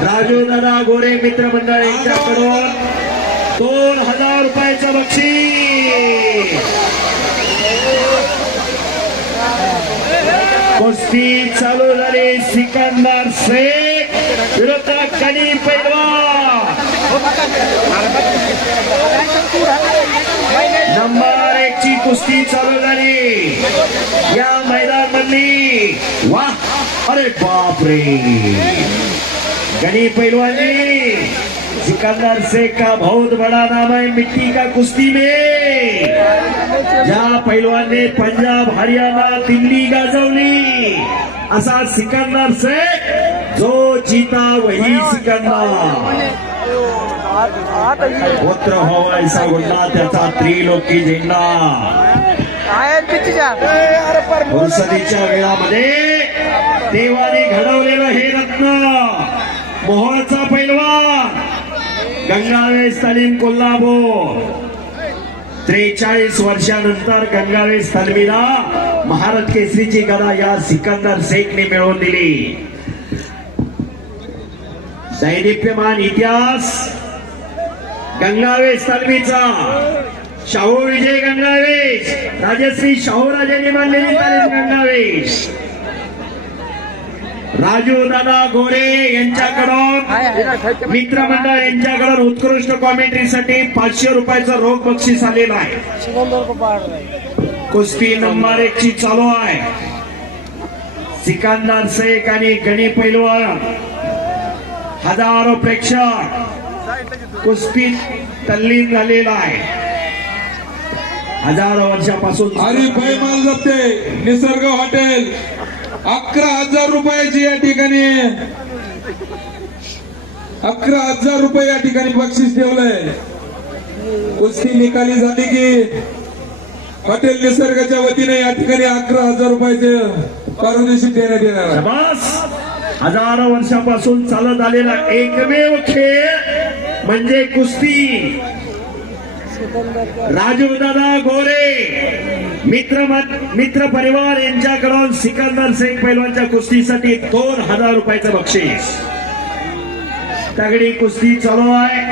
राजू दादा गोरे मित्र मंडळ यांच्याकडून दोन हजार रुपयाचं बक्षीस. कुस्ती चालू झाली सिकंदर शेख विरुद्ध कनी पैलवा. नंबर एक ची कुस्ती चालू झाली. या मैदान मधली वा अरे बापरे. गनी पहलवान जी सिकंदर शेख का बहुत बड़ा नाम है मिट्टी का कुश्ती में। ज्या पहलवान ने पंजाब हरियाणा दिल्ली गाजवली असा सिकंदर शेख जो जीता वही सिकंदर। पुत्र ऐसा गुंडा त्याचा त्रिलोकी झेंडा। वेळामध्ये देवाने घडवलेलं हे रत्न। मोहोळचा पैलवान गंगावेश तालीम कोल्हापूर. त्रेचाळीस वर्षानंतर गंगावेश तालमीला महाराज केसरीची गदा या सिकंदर शेखने मिळवून दिली. दैदिप्यमान इतिहास गंगावेश तालमीचा शाहू विजय गंगावेश राजश्री शाहूराजांनी मानलेली तालीम गंगावेश राजू दादा गोरे यांच्याकडून मित्रमंडळ यांच्याकडून उत्कृष्ट कॉमेंट्रीसाठी पाचशे रुपयाचं रोख बक्षीस आलेलं आहे. कुस्ती नंबर एक ची चालू आहे. सिकंदर शेख आणि गणी पैलवान. हजारो प्रेक्षक कुस्तीत तल्लीन झालेला आहे. हजारो वर्षापासून हरिभाई माल जपते निसर्ग हॉटेल. अकरा हजार रुपयाची या ठिकाणी. अकरा हजार रुपये या ठिकाणी बक्षीस ठेवलंय. कुस्ती निकाली झाली की हॉटेल निसर्गाच्या वतीने या ठिकाणी अकरा हजार रुपयाचे पारितोषिक देण्यात येणार हजारो वर्षापासून चालत आलेला एकमेव खेळ म्हणजे कुस्ती. राजूदादा गोरे. मित्र मित्र परिवार यांच्याकडून सिकंदर शेख पैलवानच्या कुस्तीसाठी दोन हजार रुपयाचं बक्षीस. तगडी कुस्ती चालू आहे.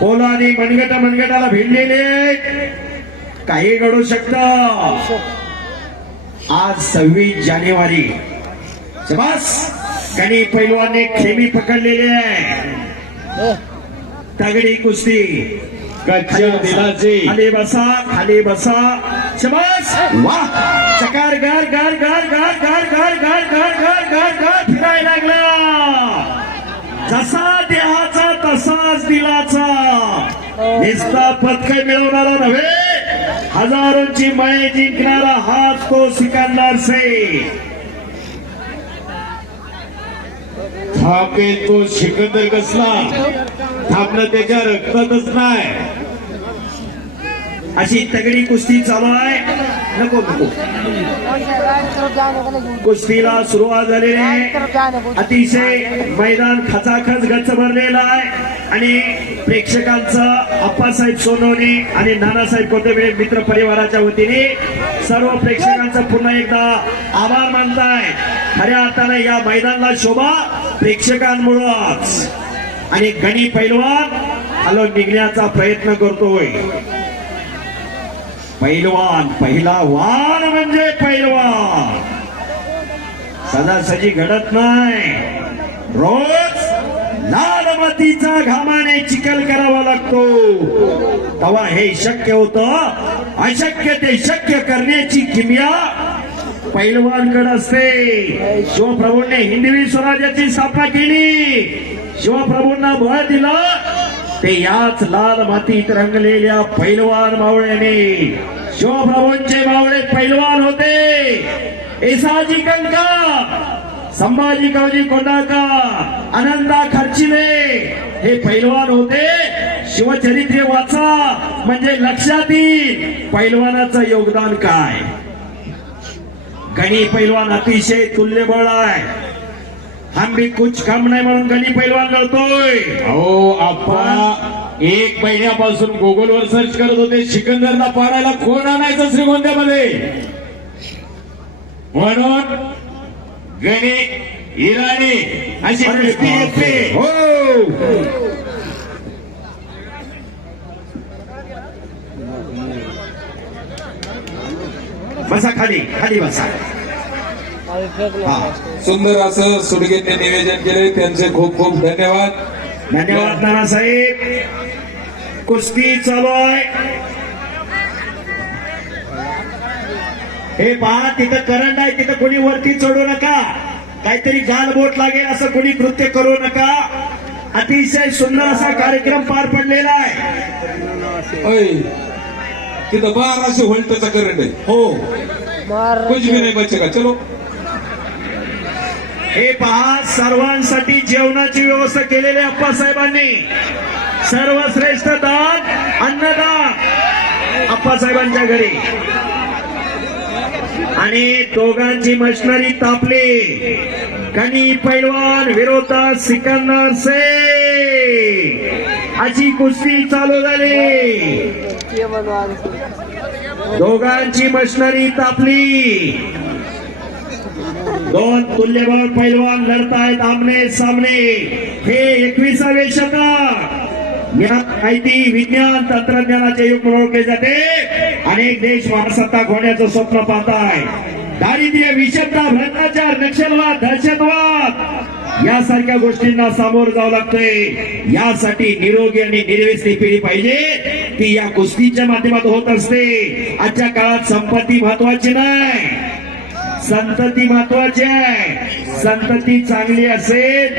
पोलादी मनगट मनगटाला भिडलेले. काही घडू शकतं. आज सव्वीस जानेवारी. शबास कणी पैलवाने खेमी पकडलेली आहे. तगडी कुस्ती. कच्च्या दिलाची खाली बसा खाली बसा. शबास वा चकार गार गार गार गार गार गार गार गार गार गार गार फिरायला लागला जसा देहाचा तसाच दिलाचा नुसता पदक मिळवणारा नव्हे हजारोंची मळे जिंकणारा हाच तो सिकंदर शेख थापे तो सिकंदर कसला थापणं त्याच्या रक्तातच नाही अशी तगडी कुस्ती चालू आहे. नको नको. कुस्तीला सुरुवात झालेली आहे. अतिशय मैदान खचाखच गच्च भरलेलं आहे. आणि प्रेक्षकांचं अप्पासाहेब सोनवणे आणि नानासाहेब कोथेबे मित्र परिवाराच्या वतीने सर्व प्रेक्षकांचं पुन्हा एकदा आभार मानताय. खऱ्या अर्थानं या मैदानाला शोभा प्रेक्षकांमुळंच. आणि गणी पैलवान हलो निघण्याचा प्रयत्न करतोय. पैलवान पहिला वान म्हणजे पैलवान. सदासजी घडत नाही. रोज लाल मातीचा घामाने चिखल करावा लागतो. तेव्हा हे शक्य होत. अशक्य ते शक्य करण्याची किमया पैलवानकडे असते. शिवप्रभूंनी हिंदवी स्वराज्याची स्थापना केली. शिवप्रभूंना बळ दिलं. ते याच लाल मातीत रंगलेल्या पैलवान मावळ्याने शिवप्रभूंचे मावळे पैलवान होते. एसाजी कंका संभाजी कवजी कोंडाका आनंदा खर्चिले हे पैलवान होते. शिवचरित्र वाचा म्हणजे लक्षात येईल पैलवानाचं योगदान काय? गणी पैलवान अतिशय तुल्यबळ आहे. हम भी कुछ कम नाही म्हणून गणी पैलवान लढतोय अहो आपण एक महिन्यापासून गुगलवर सर्च करत होते. सिकंदरला पाडायला कोण आणायचं श्रीगोंद्यामध्ये म्हणून गणे इराणी अशी येते. हो. बसा खाली खाली बसा. सुंदर असं सुडगेंनी निवेदन केले त्यांचे खूप खूप धन्यवाद. धन्यवाद नानासाहेब कुस्ती चालू आहे हे पहा तिथं करंट आहे तिथं कोणी वरती चढू नका. काहीतरी गाल बोट लागेल असं कोणी कृत्य करू नका. अतिशय सुंदर असा कार्यक्रम पार पडलेला आहे. तिथं बाराशे व्होल्टचा करंट आहे. हो. कुछ भी नाही बचेगा चलो. हे पहा सर्वांसाठी जेवणाची व्यवस्था केलेली अप्पासाहेबांनी सर्वश्रेष्ठ दान अन्नदान अप्पासाहेबांच्या घरी. आणि दोघांची मशनरी तापली. कनी पैलवान विरोधात सिकंदर से अशी कुस्ती चालू झाली. दोघांची मशनरी तापली. दोन तुल्यबळ पैलवान लढतायत आमने सामने. हे एकविसावे शतक. माहिती विज्ञान तंत्रज्ञानाचे युग ओळखले जाते. अनेक देश महासत्ताक होण्याचं स्वप्न पाहताय. दारिद्र्य विषमता भ्रष्टाचार नक्षलवाद दहशतवाद यासारख्या गोष्टींना सामोर जावं लागतंय. यासाठी निरोगी आणि निर्व्यसनी पिढी पाहिजे. ती या कुस्तीच्या माध्यमात होत असते. आजच्या काळात संपत्ती महत्वाची नाही. संतती महत्वाची आहे. संतती चांगली असेल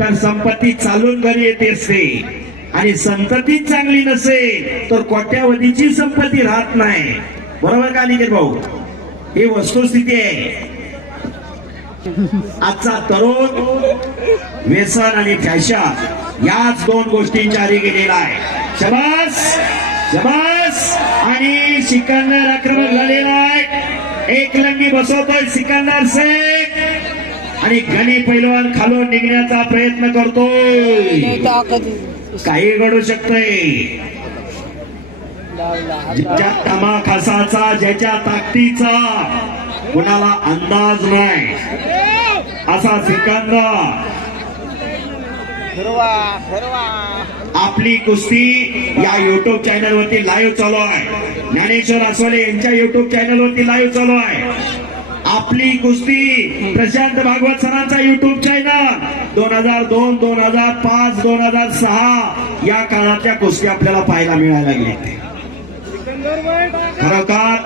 तर संपत्ती चालून घरी येते असते. आणि संतती चांगली नसेल तर कोट्यावधीची संपत्ती राहत नाही. बरोबर का निकेत भाऊ? ही वस्तुस्थिती आहे. आजचा तरुण व्यसन आणि फॅशन याच दोन गोष्टींच्या आधी गेलेला आहे शबास! शबास! आणि शिकांना आक्रमक झालेला आहे. एक लंगी बसवतोय सिकंदर शेख. आणि गणी पैलवान खालून निघण्याचा प्रयत्न करतोय. काही घडू शकतंय. ज्याच्या तमाखासाचा ज्याच्या ताकदीचा कुणाला अंदाज नाही. असा सिकंदर. आपली कुस्ती या युट्यूब चॅनल वरती लाईव्ह चालू आहे. ज्ञानेश्वर आसवाले यांच्या युट्यूब चॅनल वरती लाईव्ह चालू आहे. आपली कुस्ती प्रशांत भागवत सरांचा युट्यूब चॅनल दोन हजार दोन दोन हजार पाच दोन हजार सहा या काळातल्या कुस्ती आपल्याला पाहायला मिळायला लागल्या. खरोखर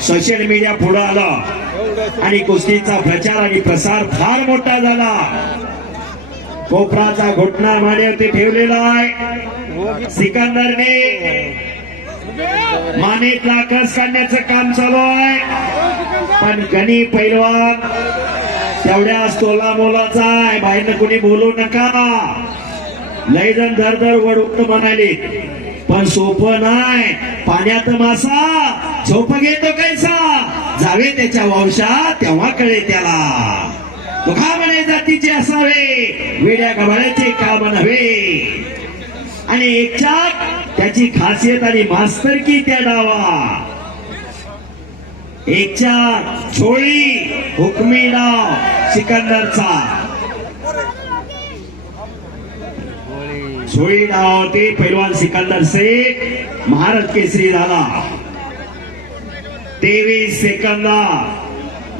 सोशल मीडिया पुढे आलं. आणि कुस्तीचा प्रचार आणि प्रसार फार मोठा झाला. कोपराचा घुटना मानेवरती ठेवलेला आहे. सिकंदरने मानेतला कस काढण्याचं काम चालू आहे. पण गणी पैलवान तेवढ्याच तोला मोलाचा आहे. बाईनं कुणी बोलू नका. लय जण धर धर वडून म्हणाले पण सोपं नाही. पाण्यात मासा झोप घेतो कैसा? जावे त्याच्या वंशात तेव्हा कळे त्याला. दुखा म्हणे जातीचे असावे. वेड्या गबाळ्याचे काम नव्हे. आणि एकच्यात त्याची खासियत आणि मास्तरकी त्या डावा एकच्या छोळी हुकमी डाव सिकंदरचा. छोळी डाव ते पैलवान सिकंदर शेख महाराज केसरी झाला तेवीस सेकंदा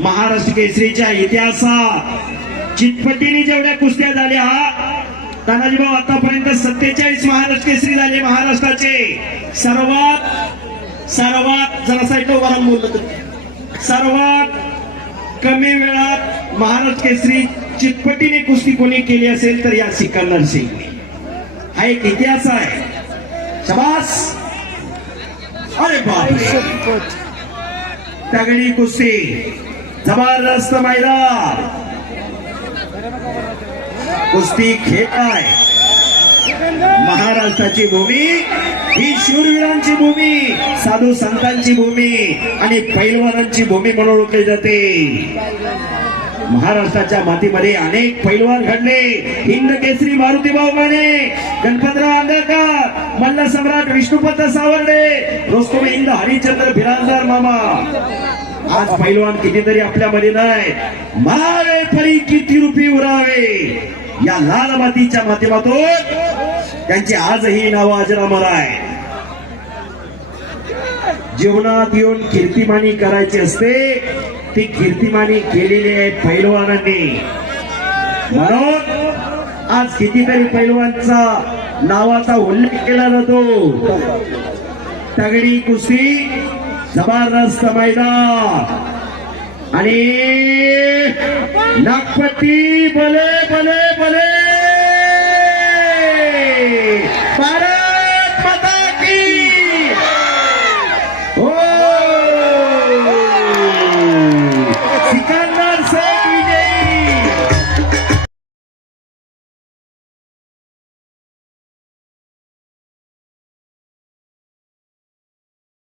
महाराष्ट्र केसरीच्या इतिहासात चितपटीने जेवढ्या कुस्त्या झाल्या तानाजी भाऊ आतापर्यंत सत्तेचाळीस महाराष्ट्र केसरी झाले महाराष्ट्राचे. सर्वात सर्वात जरा साईड वरून बोलत सर्वात कमी वेळात महाराष्ट्र केसरी चितपटीने कुस्ती कोणी केली असेल तर या सिकंदर सिंग. हा एक इतिहास आहे. शबास! अरे बापरे! तगडी कुस्ती. जबरदस्त मैदान. कुस्ती खेळ आहे. महाराष्ट्राची भूमी ही शूरवीरांची भूमी साधू संतांची भूमी आणि पैलवानांची भूमी म्हणून ओळखली जाते. महाराष्ट्राच्या मातीमध्ये अनेक पैलवान घडले. हिंद केसरी मारुतीभाऊ माने गणपतराव आंबेडकर मल्ल सम्राट विष्णुपंत सावर्डे. रोस्तम हिंद हरिचंद्र बिराजदार मामा. आज पैलवान कितीतरी आपल्यामध्ये नाही मारे परी किती रुपये उरावे? या लाल मातीच्या माध्यमातून त्यांची आजही नावं अजरामर आहे जीवनात येऊन कीर्तिमानी करायची असते ती कीर्तिमानी केलेली आहे पैलवानांनी. म्हणून आज कितीतरी पैलवानचा नावाचा उल्लेख केला जातो. तगडी कुस्ती जबरदस्त मैदान. आणि नागपती भले भले भले